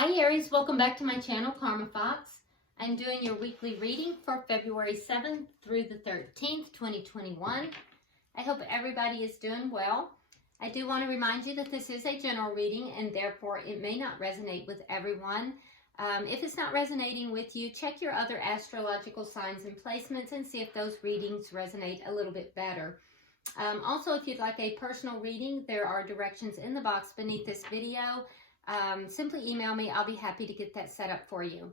Hi Aries, welcome back to my channel, Karma Fox. I'm doing your weekly reading for February 7th through the 13th, 2021. I hope everybody is doing well. I do want to remind you that this is a general reading and therefore it may not resonate with everyone. If it's not resonating with you, check your other astrological signs and placements and see if those readings resonate a little bit better. Also, if you'd like a personal reading, there are directions in the box beneath this video. Simply email me. I'll be happy to get that set up for you.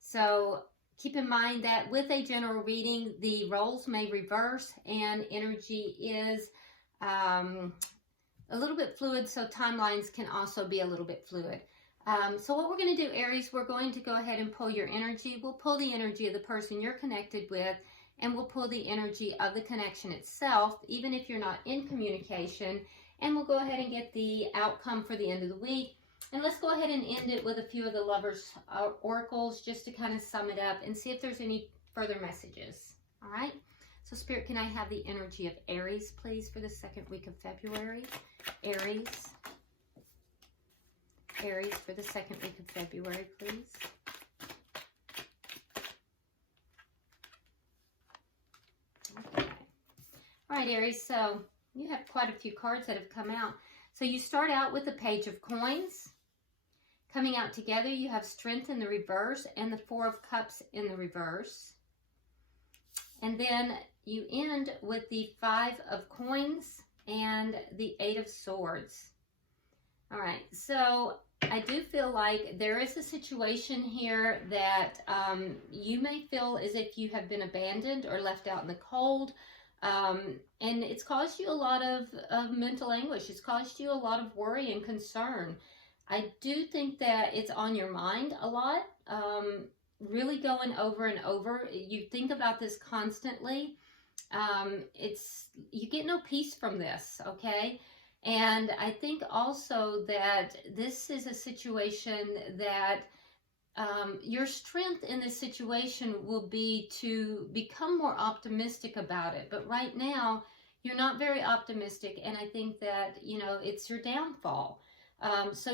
So keep in mind that with a general reading, the roles may reverse and energy is a little bit fluid, so timelines can also be a little bit fluid. So what we're going to do, Aries, we're going to go ahead and pull your energy. We'll pull the energy of the person you're connected with, and we'll pull the energy of the connection itself, even if you're not in communication, and we'll go ahead and get the outcome for the end of the week. And let's go ahead and end it with a few of the lovers' oracles just to kind of sum it up and see if there's any further messages. All right. So Spirit, can I have the energy of Aries, please, for the second week of February? Aries. Aries for the second week of February, please. Okay. All right, Aries. So you have quite a few cards that have come out. So you start out with the Page of Coins. Coming out together, you have Strength in the reverse and the Four of Cups in the reverse. And then you end with the Five of Coins and the Eight of Swords. All right, so I do feel like there is a situation here that you may feel as if you have been abandoned or left out in the cold. And it's caused you a lot of mental anguish. It's caused you a lot of worry and concern. I do think that it's on your mind a lot, really going over and over. You think about this constantly. You get no peace from this, okay? And I think also that this is a situation that your strength in this situation will be to become more optimistic about it. But right now, you're not very optimistic, and I think that, it's your downfall. So,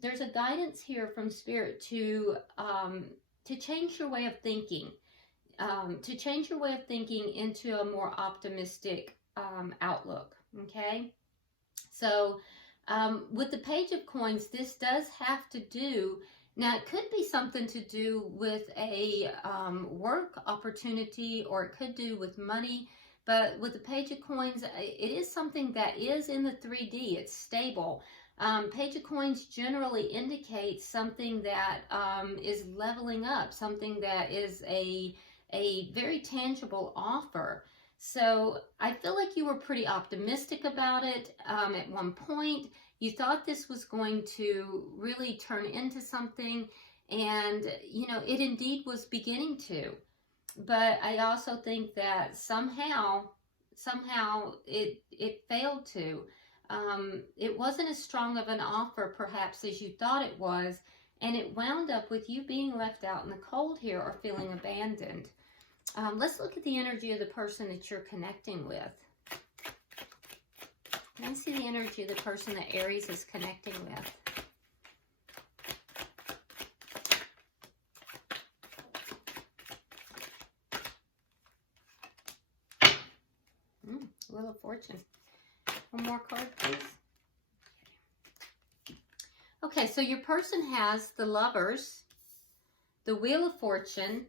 there's a guidance here from Spirit to change your way of thinking, into a more optimistic outlook, okay? So, with the Page of Coins, this does have to do, now it could be something to do with a work opportunity, or it could do with money, but with the Page of Coins, it is something that is in the 3D, it's stable. Page of Coins generally indicates something that is leveling up, something that is a very tangible offer. So I feel like you were pretty optimistic about it at one point. You thought this was going to really turn into something, and it indeed was beginning to. But I also think that somehow it failed to. It wasn't as strong of an offer perhaps as you thought it was, and it wound up with you being left out in the cold here or feeling abandoned. Let's look at the energy of the person that you're connecting with. Can I see the energy of the person that Aries is connecting with? Wheel of Fortune. One more card, please. Okay, so your person has the Lovers, the Wheel of Fortune,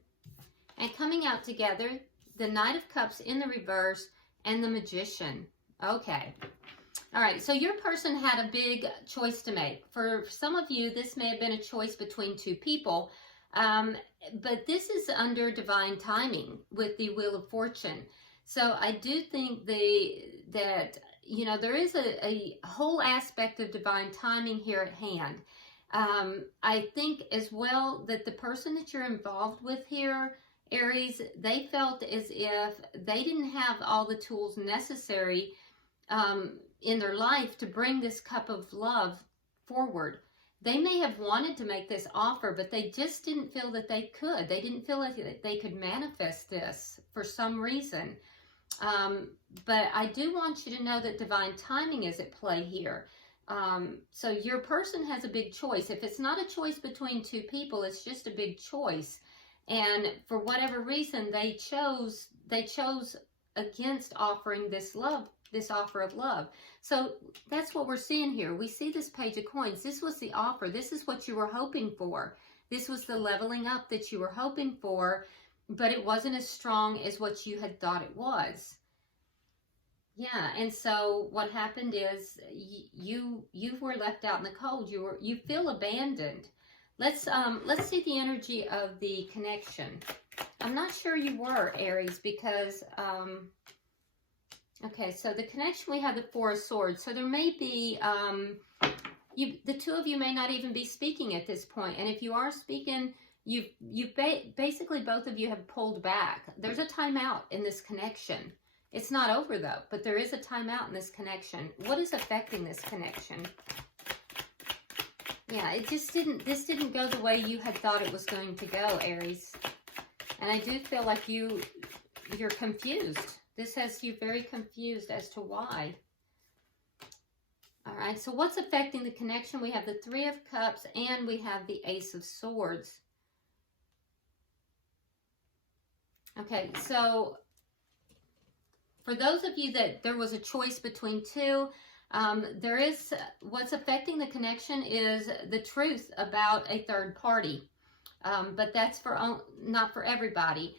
and coming out together, the Knight of Cups in the reverse, and the Magician. Okay. All right, so your person had a big choice to make. For some of you, this may have been a choice between two people, but this is under divine timing with the Wheel of Fortune. So I do think that there is a whole aspect of divine timing here at hand. I think as well that the person that you're involved with here, Aries, they felt as if they didn't have all the tools necessary in their life to bring this cup of love forward. They may have wanted to make this offer, but they just didn't feel that they could. They didn't feel like they could manifest this for some reason. But I do want you to know that divine timing is at play here. So your person has a big choice. If it's not a choice between two people, it's just a big choice. And for whatever reason, they chose against offering this love, this offer of love. So that's what we're seeing here. We see this Page of Coins. This was the offer. This is what you were hoping for. This was the leveling up that you were hoping for, but it wasn't as strong as what you had thought it was. Yeah, and so what happened is you were left out in the cold. You feel abandoned. Let's see the energy of the connection. I'm not sure you were, Aries, because okay, so the connection, we have the Four of Swords. So there may be the two of you may not even be speaking at this point, and if you are speaking, basically both of you have pulled back. There's a timeout in this connection. It's not over though, but there is a timeout in this connection. What is affecting this connection? Yeah, this didn't go the way you had thought it was going to go, Aries. And I do feel like you're confused. This has you very confused as to why. All right, so what's affecting the connection? We have the Three of Cups and we have the Ace of Swords. Okay, so for those of you that there was a choice between two, what's affecting the connection is the truth about a third party. But that's not for everybody.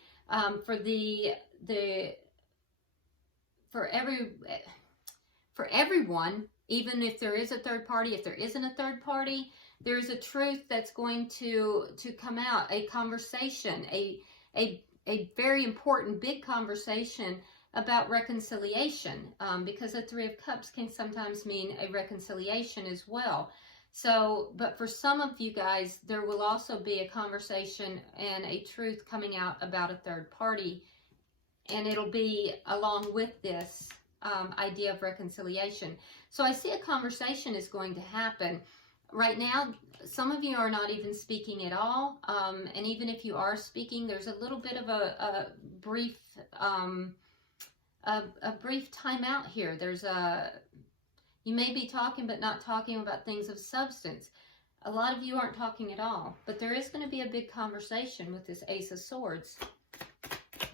For everyone, even if there is a third party, if there isn't a third party, there's a truth that's going to come out, a conversation, a very important big conversation about reconciliation, because the Three of Cups can sometimes mean a reconciliation as well. So, but for some of you guys, there will also be a conversation and a truth coming out about a third party, and it'll be along with this idea of reconciliation. So I see a conversation is going to happen. Right now, some of you are not even speaking at all, and even if you are speaking, there's a little bit of a brief timeout here. You may be talking, but not talking about things of substance. A lot of you aren't talking at all, but there is going to be a big conversation with this Ace of Swords.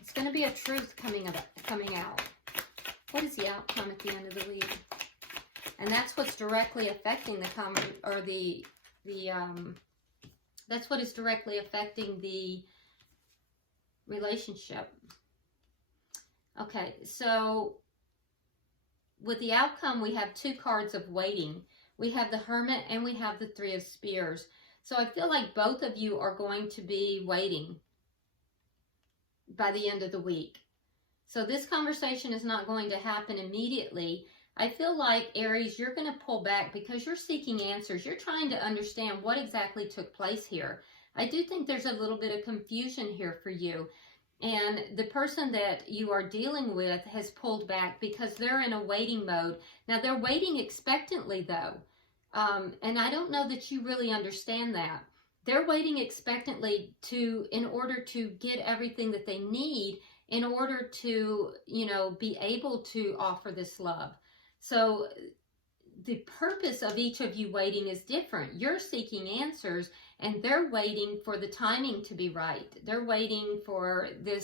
It's going to be a truth coming out. What is the outcome at the end of the week? And that's what's directly affecting that's what is directly affecting the relationship. Okay, so with the outcome, we have two cards of waiting. We have the Hermit and we have the Three of Spears. So I feel like both of you are going to be waiting by the end of the week. So this conversation is not going to happen immediately. I feel like, Aries, you're going to pull back because you're seeking answers. You're trying to understand what exactly took place here. I do think there's a little bit of confusion here for you. And the person that you are dealing with has pulled back because they're in a waiting mode. Now, they're waiting expectantly, though. And I don't know that you really understand that. They're waiting expectantly in order to get everything that they need in order to, be able to offer this love. So the purpose of each of you waiting is different. You're seeking answers, and they're waiting for the timing to be right. They're waiting for the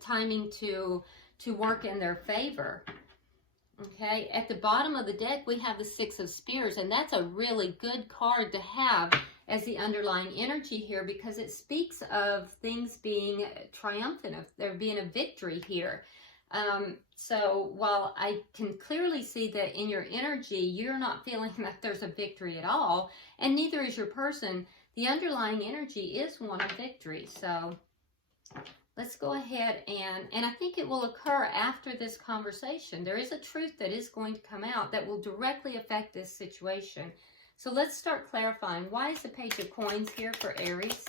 timing to work in their favor. Okay, at the bottom of the deck, we have the Six of Spears, and that's a really good card to have as the underlying energy here because it speaks of things being triumphant, of there being a victory here. So while I can clearly see that in your energy, you're not feeling that there's a victory at all, and neither is your person, the underlying energy is one of victory. So let's go ahead and I think it will occur after this conversation. There is a truth that is going to come out that will directly affect this situation. So let's start clarifying. Why is the Page of Coins here for Aries?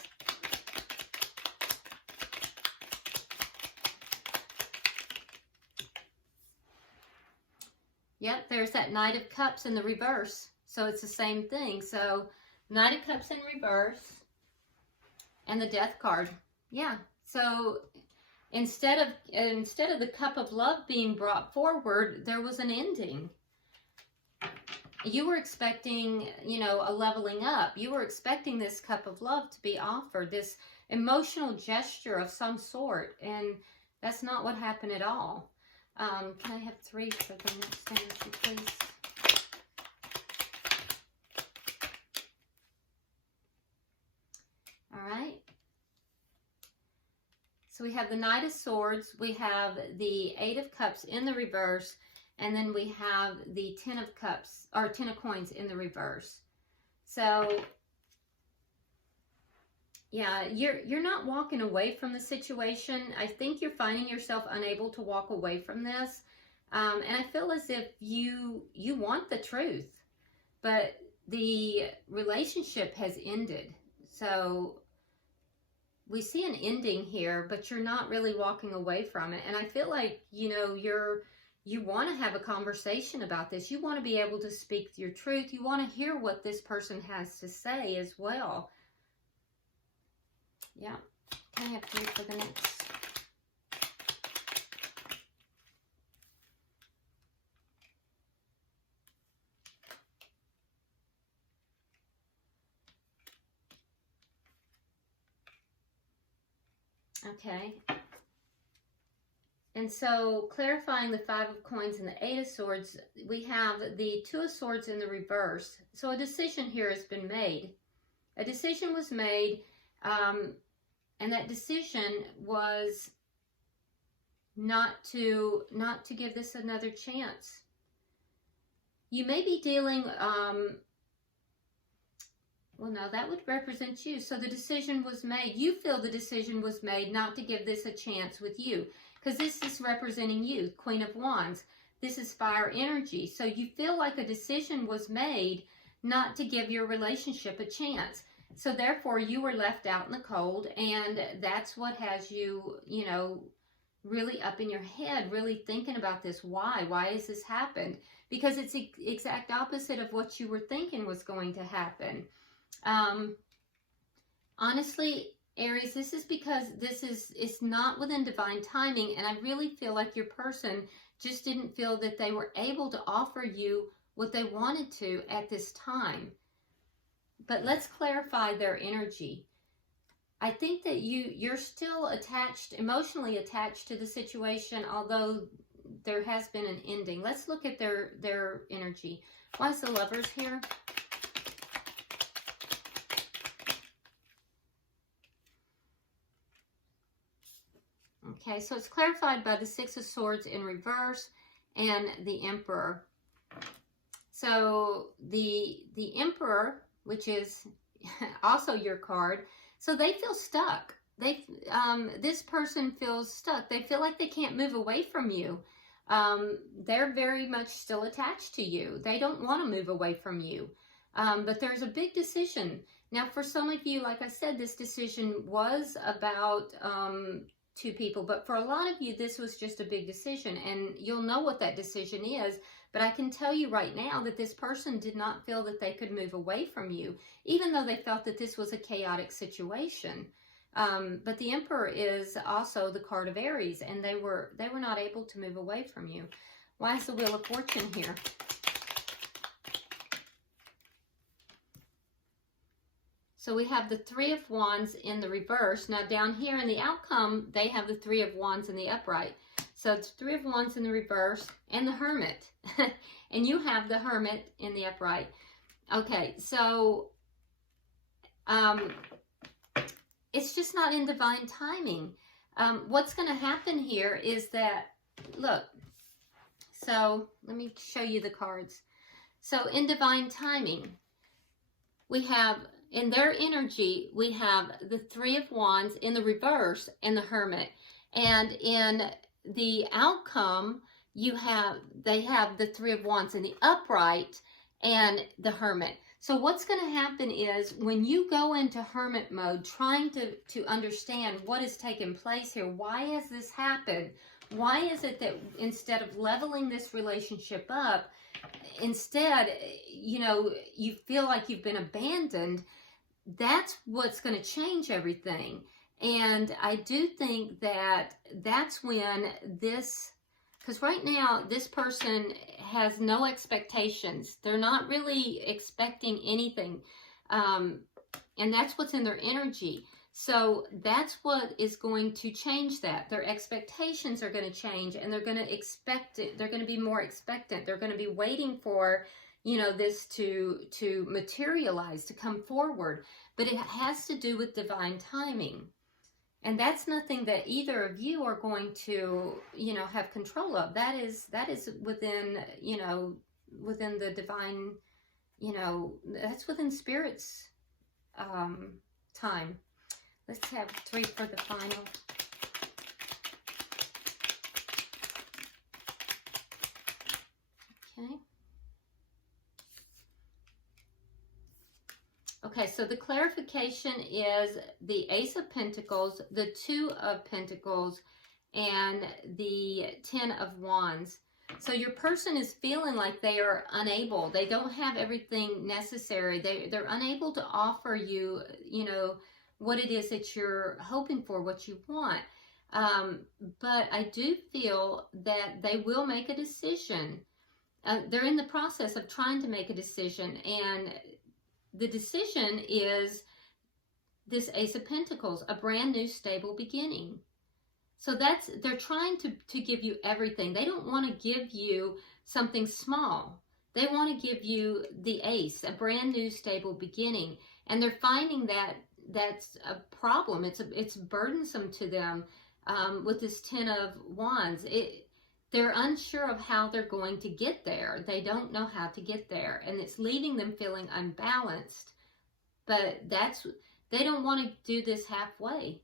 Yep, there's that Knight of Cups in the reverse. So it's the same thing. So Knight of Cups in reverse and the Death card. Yeah. So instead of the Cup of Love being brought forward, there was an ending. You were expecting, you know, a leveling up. You were expecting this cup of love to be offered, this emotional gesture of some sort, and that's not what happened at all. Can I have 3 for the next energy, please? All right. So we have the Knight of Swords, we have the 8 of Cups in the reverse, and then we have the 10 of Cups, or 10 of Coins in the reverse. So, yeah, you're not walking away from the situation. I think you're finding yourself unable to walk away from this. And I feel as if you want the truth, but the relationship has ended. So we see an ending here, but you're not really walking away from it. And I feel like, you know, you want to have a conversation about this. You want to be able to speak your truth. You want to hear what this person has to say as well. Yeah. Can I have 3 for the next? Okay. And so, clarifying the 5 of Coins and the 8 of Swords, we have the 2 of Swords in the reverse. So a decision here has been made. A decision was made, and that decision was not to give this another chance. You may be dealing, well, no, that would represent you. So the decision was made. You feel the decision was made not to give this a chance with you. Because this is representing you, Queen of Wands. This is fire energy. So you feel like a decision was made not to give your relationship a chance. So therefore, you were left out in the cold. And that's what has you, you know, really up in your head, really thinking about this. Why? Why has this happened? Because it's the exact opposite of what you were thinking was going to happen. Honestly, Aries, this is because it's not within divine timing, and I really feel like your person just didn't feel that they were able to offer you what they wanted to at this time. But let's clarify their energy. I think that you're still attached, emotionally attached to the situation, although there has been an ending. Let's look at their energy. Why is the Lovers here? Okay, so it's clarified by the 6 of Swords in reverse and the Emperor. So the Emperor, which is also your card, so they feel stuck. This person feels stuck. They feel like they can't move away from you. They're very much still attached to you. They don't want to move away from you. But there's a big decision. Now, for some of you, like I said, this decision was about 2 people, but for a lot of you, this was just a big decision, and you'll know what that decision is. But I can tell you right now that this person did not feel that they could move away from you, even though they felt that this was a chaotic situation. But the Emperor is also the card of Aries, and they were not able to move away from you. Why is the Wheel of Fortune here? So we have the 3 of Wands in the reverse. Now down here in the outcome, they have the 3 of Wands in the upright. So it's 3 of Wands in the reverse and the Hermit. And you have the Hermit in the upright. Okay, so it's just not in divine timing. What's going to happen here is that, look, so let me show you the cards. So in divine timing, we have, in their energy, we have the 3 of Wands in the reverse and the Hermit. And in the outcome, they have the 3 of Wands in the upright and the Hermit. So what's going to happen is when you go into Hermit mode, trying to understand what has taken place here, why has this happened? Why is it that instead of leveling this relationship up, instead, you know, you feel like you've been abandoned? That's what's going to change everything. And I do think that that's when this Because right now, this person has no expectations. They're not really expecting anything. And that's what's in their energy. So that's what is going to change that. Their expectations are going to change, and they're going to expect it. They're going to be more expectant. They're going to be waiting for, you know, this to materialize, to come forward. But it has to do with divine timing. And that's nothing that either of you are going to, you know, have control of. That is within, you know, within the divine, you know, that's within Spirit's time. Let's have 3 for the final. Okay. Okay, so the clarification is the Ace of Pentacles, the 2 of Pentacles, and the 10 of Wands. So your person is feeling like they are unable. They don't have everything necessary. They're unable to offer you, you know, what it is that you're hoping for, what you want. But I do feel that they will make a decision. They're in the process of trying to make a decision, and the decision is this Ace of Pentacles, a brand new stable beginning. So they're trying to give you everything. They don't want to give you something small. They want to give you the Ace, a brand new stable beginning. And they're finding that that's a problem. It's burdensome to them with this 10 of Wands. They're unsure of how they're going to get there. They don't know how to get there. And it's leaving them feeling unbalanced. But they don't want to do this halfway.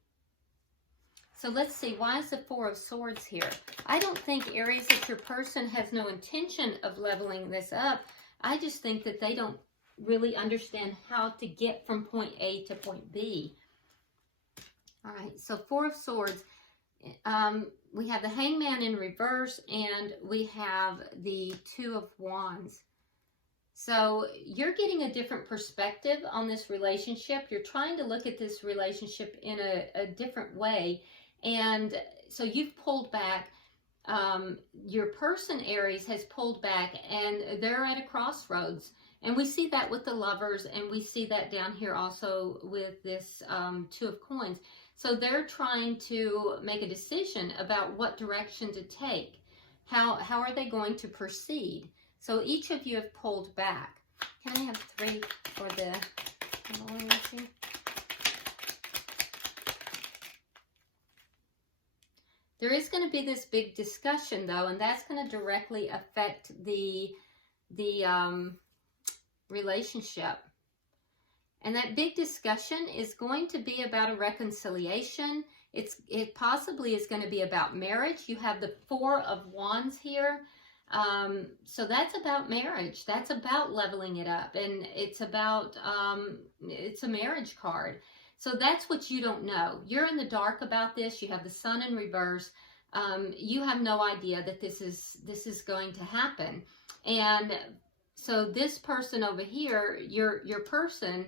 So let's see, why is the 4 of Swords here? I don't think, Aries, that your person has no intention of leveling this up. I just think that they don't really understand how to get from point A to point B. All right, so 4 of Swords. We have the Hangman in reverse, and we have the 2 of Wands. So you're getting a different perspective on this relationship. You're trying to look at this relationship in a different way. And so you've pulled back. Your person, Aries, has pulled back, and they're at a crossroads. And we see that with the Lovers, and we see that down here also with this 2 of Coins. So they're trying to make a decision about what direction to take. How are they going to proceed? So each of you have pulled back. Can I have 3 for the loyalty? There is going to be this big discussion, though, and that's going to directly affect the relationship. And that big discussion is going to be about a reconciliation. It possibly is going to be about marriage. You have the 4 of Wands here. So that's about marriage. That's about leveling it up. And it's about, it's a marriage card. So that's what you don't know. You're in the dark about this. You have the Sun in reverse. You have no idea that this is going to happen. And so this person over here, your person,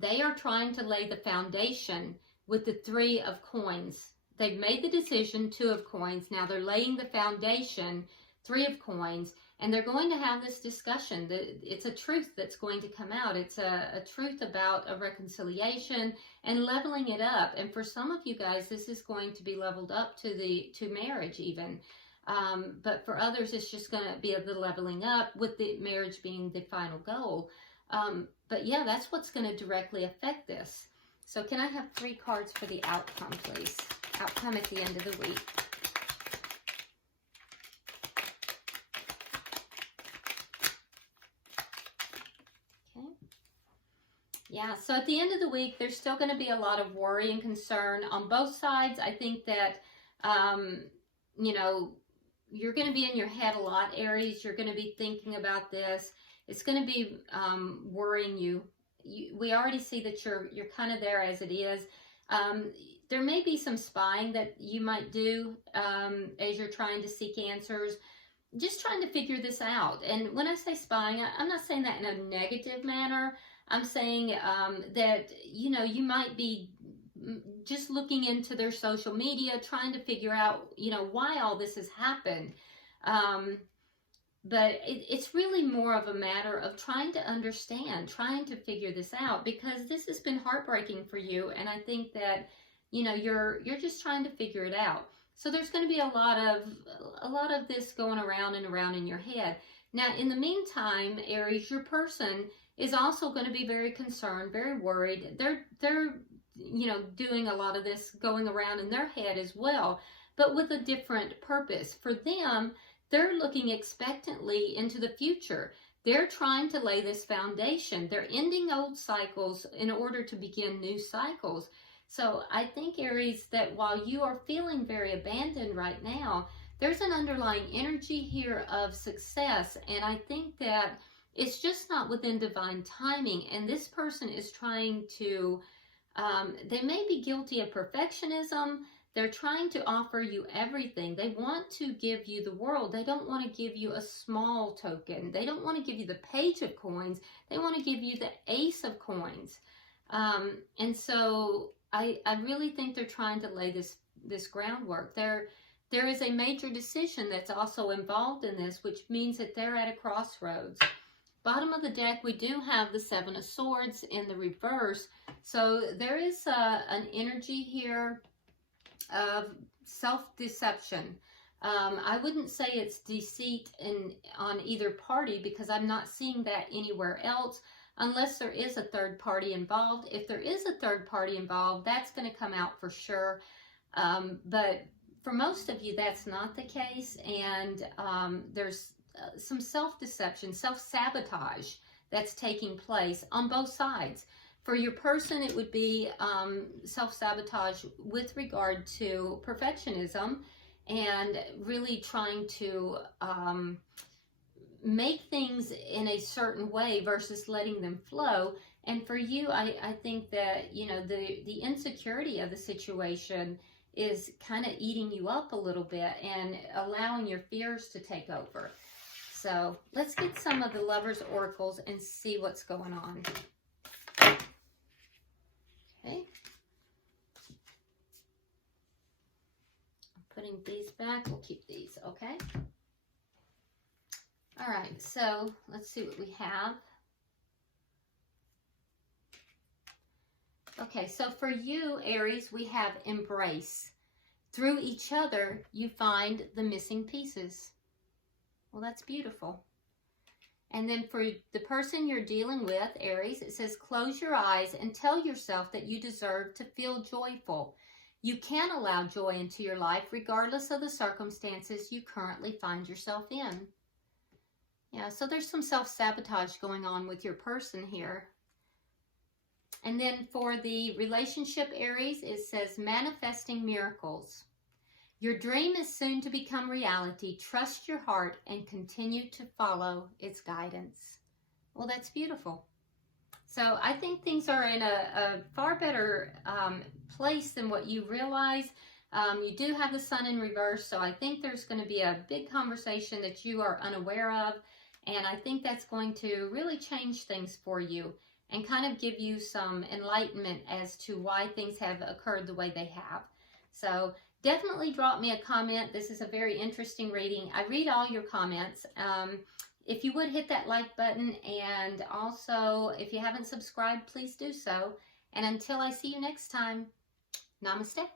they are trying to lay the foundation with the 3 of Coins. They've made the decision, 2 of Coins. Now they're laying the foundation, 3 of Coins, and they're going to have this discussion. It's a truth that's going to come out. It's a truth about a reconciliation and leveling it up. And for some of you guys, this is going to be leveled up to marriage even. But for others, it's just going to be the leveling up, with the marriage being the final goal. But yeah, that's what's going to directly affect this. So can I have 3 cards for the outcome, please? Outcome at the end of the week. Okay. Yeah, so at the end of the week, there's still going to be a lot of worry and concern on both sides. I think that, you know, you're going to be in your head a lot, Aries. You're going to be thinking about this. It's going to be worrying you. We already see that you're kind of there as it is. There may be some spying that you might do as you're trying to seek answers, just trying to figure this out. And when I say spying, I'm not saying that in a negative manner. I'm saying that, you know, you might be just looking into their social media, trying to figure out, you know, why all this has happened. But it's really more of a matter of trying to understand, trying to figure this out, because this has been heartbreaking for you. And I think that, you know, you're just trying to figure it out. So there's going to be a lot of this going around and around in your head. Now, in the meantime, Aries, your person is also going to be very concerned, very worried. They're you know, doing a lot of this going around in their head as well, but with a different purpose. For them, they're looking expectantly into the future. They're trying to lay this foundation. They're ending old cycles in order to begin new cycles. So I think, Aries, that while you are feeling very abandoned right now, there's an underlying energy here of success. And I think that it's just not within divine timing. And this person is trying to, they may be guilty of perfectionism. They're trying to offer you everything. They want to give you the world. They don't want to give you a small token. They don't want to give you the page of coins. They want to give you the ace of coins. And so I really think they're trying to lay this groundwork. There is a major decision that's also involved in this, which means that they're at a crossroads. Bottom of the deck, we do have the Seven of Swords in the reverse. So there is an energy here of self-deception. I wouldn't say it's deceit on either party, because I'm not seeing that anywhere else, unless there is a third party involved. If there is a third party involved, that's going to come out for sure. But for most of you, that's not the case. And there's some self-deception, self-sabotage that's taking place on both sides. For your person, it would be self-sabotage with regard to perfectionism and really trying to make things in a certain way versus letting them flow. And for you, I think that, you know, the insecurity of the situation is kind of eating you up a little bit and allowing your fears to take over. So let's get some of the Lovers oracles and see what's going on. Okay. I'm putting these back. We'll keep these, okay? All right, so let's see what we have. Okay, so for you, Aries, we have embrace. Through each other, you find the missing pieces. Well, that's beautiful. And then for the person you're dealing with, Aries, it says, close your eyes and tell yourself that you deserve to feel joyful. You can allow joy into your life regardless of the circumstances you currently find yourself in. Yeah, so there's some self-sabotage going on with your person here. And then for the relationship, Aries, it says, manifesting miracles. Your dream is soon to become reality. Trust your heart and continue to follow its guidance. Well, that's beautiful. So I think things are in a far better place than what you realize. You do have the Sun in reverse, so I think there's going to be a big conversation that you are unaware of. And I think that's going to really change things for you and kind of give you some enlightenment as to why things have occurred the way they have. So definitely drop me a comment. This is a very interesting reading. I read all your comments. If you would hit that like button, and also if you haven't subscribed, please do so. And until I see you next time, namaste.